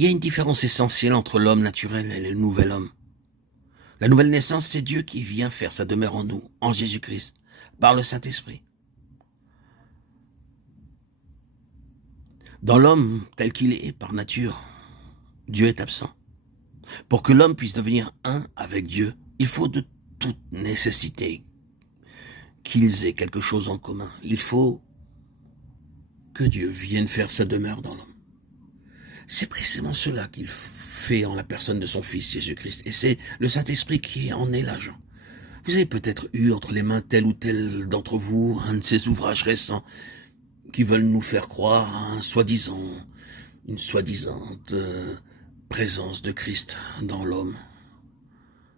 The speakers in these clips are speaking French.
Il y a une différence essentielle entre l'homme naturel et le nouvel homme. La nouvelle naissance, c'est Dieu qui vient faire sa demeure en nous, en Jésus-Christ, par le Saint-Esprit. Dans l'homme tel qu'il est, par nature, Dieu est absent. Pour que l'homme puisse devenir un avec Dieu, il faut de toute nécessité qu'ils aient quelque chose en commun. Il faut que Dieu vienne faire sa demeure dans l'homme. C'est précisément cela qu'il fait en la personne de son Fils Jésus-Christ. Et c'est le Saint-Esprit qui en est l'agent. Vous avez peut-être eu entre les mains tel ou tel d'entre vous un de ces ouvrages récents qui veulent nous faire croire à une soi-disant présence de Christ dans l'homme.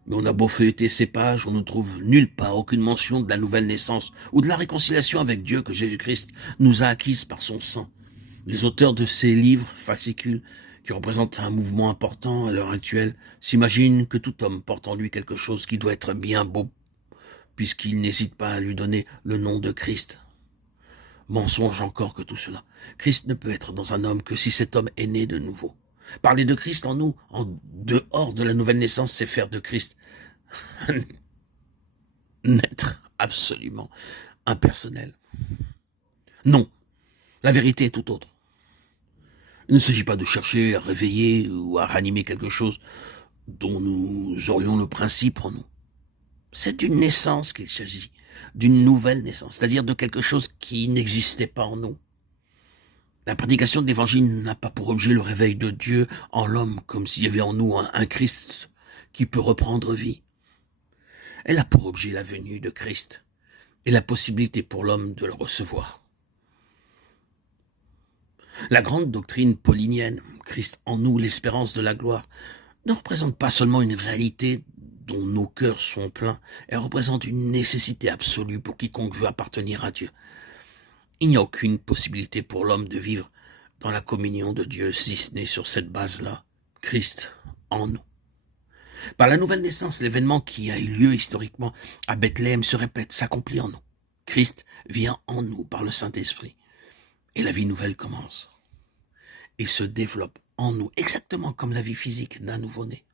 Mais on a beau feuilleter ces pages, on ne trouve nulle part aucune mention de la nouvelle naissance ou de la réconciliation avec Dieu que Jésus-Christ nous a acquise par son sang. Les auteurs de ces livres, fascicules, qui représentent un mouvement important à l'heure actuelle, s'imaginent que tout homme porte en lui quelque chose qui doit être bien beau, puisqu'il n'hésite pas à lui donner le nom de Christ. Mensonge encore que tout cela. Christ ne peut être dans un homme que si cet homme est né de nouveau. Parler de Christ en nous, en dehors de la nouvelle naissance, c'est faire de Christ un être absolument impersonnel. Non, la vérité est tout autre. Il ne s'agit pas de chercher à réveiller ou à ranimer quelque chose dont nous aurions le principe en nous. C'est d'une naissance qu'il s'agit, d'une nouvelle naissance, c'est-à-dire de quelque chose qui n'existait pas en nous. La prédication de l'Évangile n'a pas pour objet le réveil de Dieu en l'homme, comme s'il y avait en nous un Christ qui peut reprendre vie. Elle a pour objet la venue de Christ et la possibilité pour l'homme de le recevoir. La grande doctrine paulinienne, Christ en nous, l'espérance de la gloire, ne représente pas seulement une réalité dont nos cœurs sont pleins, elle représente une nécessité absolue pour quiconque veut appartenir à Dieu. Il n'y a aucune possibilité pour l'homme de vivre dans la communion de Dieu, si ce n'est sur cette base-là, Christ en nous. Par la nouvelle naissance, l'événement qui a eu lieu historiquement à Bethléem se répète, s'accomplit en nous. Christ vient en nous par le Saint-Esprit. Et la vie nouvelle commence. Et se développe en nous, exactement comme la vie physique d'un nouveau-né.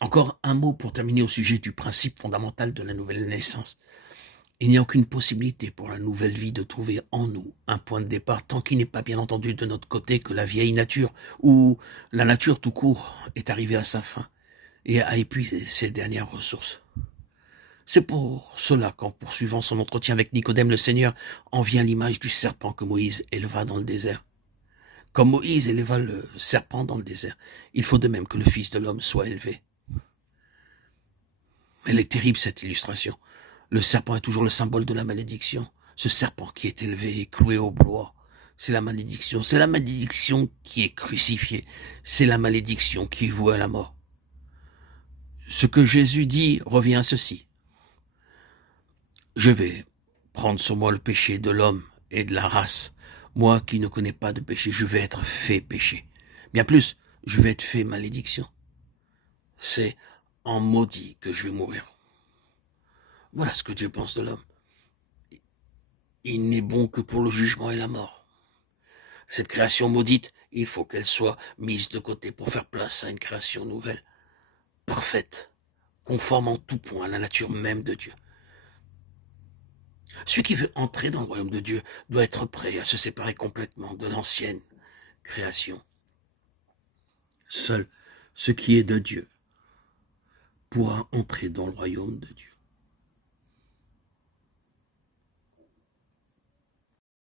Encore un mot pour terminer au sujet du principe fondamental de la nouvelle naissance. Il n'y a aucune possibilité pour la nouvelle vie de trouver en nous un point de départ tant qu'il n'est pas bien entendu de notre côté que la vieille nature, ou la nature tout court, est arrivée à sa fin et a épuisé ses dernières ressources. C'est pour cela qu'en poursuivant son entretien avec Nicodème, le Seigneur en vient l'image du serpent que Moïse éleva dans le désert. Comme Moïse éleva le serpent dans le désert, il faut de même que le Fils de l'homme soit élevé. Elle est terrible cette illustration. Le serpent est toujours le symbole de la malédiction. Ce serpent qui est élevé et cloué au bois, c'est la malédiction. C'est la malédiction qui est crucifiée. C'est la malédiction qui est vouée à la mort. Ce que Jésus dit revient à ceci. Je vais prendre sur moi le péché de l'homme et de la race. Moi qui ne connais pas de péché, je vais être fait péché. Bien plus, je vais être fait malédiction. C'est en maudit que je vais mourir. Voilà ce que Dieu pense de l'homme. Il n'est bon que pour le jugement et la mort. Cette création maudite, il faut qu'elle soit mise de côté pour faire place à une création nouvelle, parfaite, conforme en tout point à la nature même de Dieu. Celui qui veut entrer dans le royaume de Dieu doit être prêt à se séparer complètement de l'ancienne création. Seul ce qui est de Dieu pourra entrer dans le royaume de Dieu.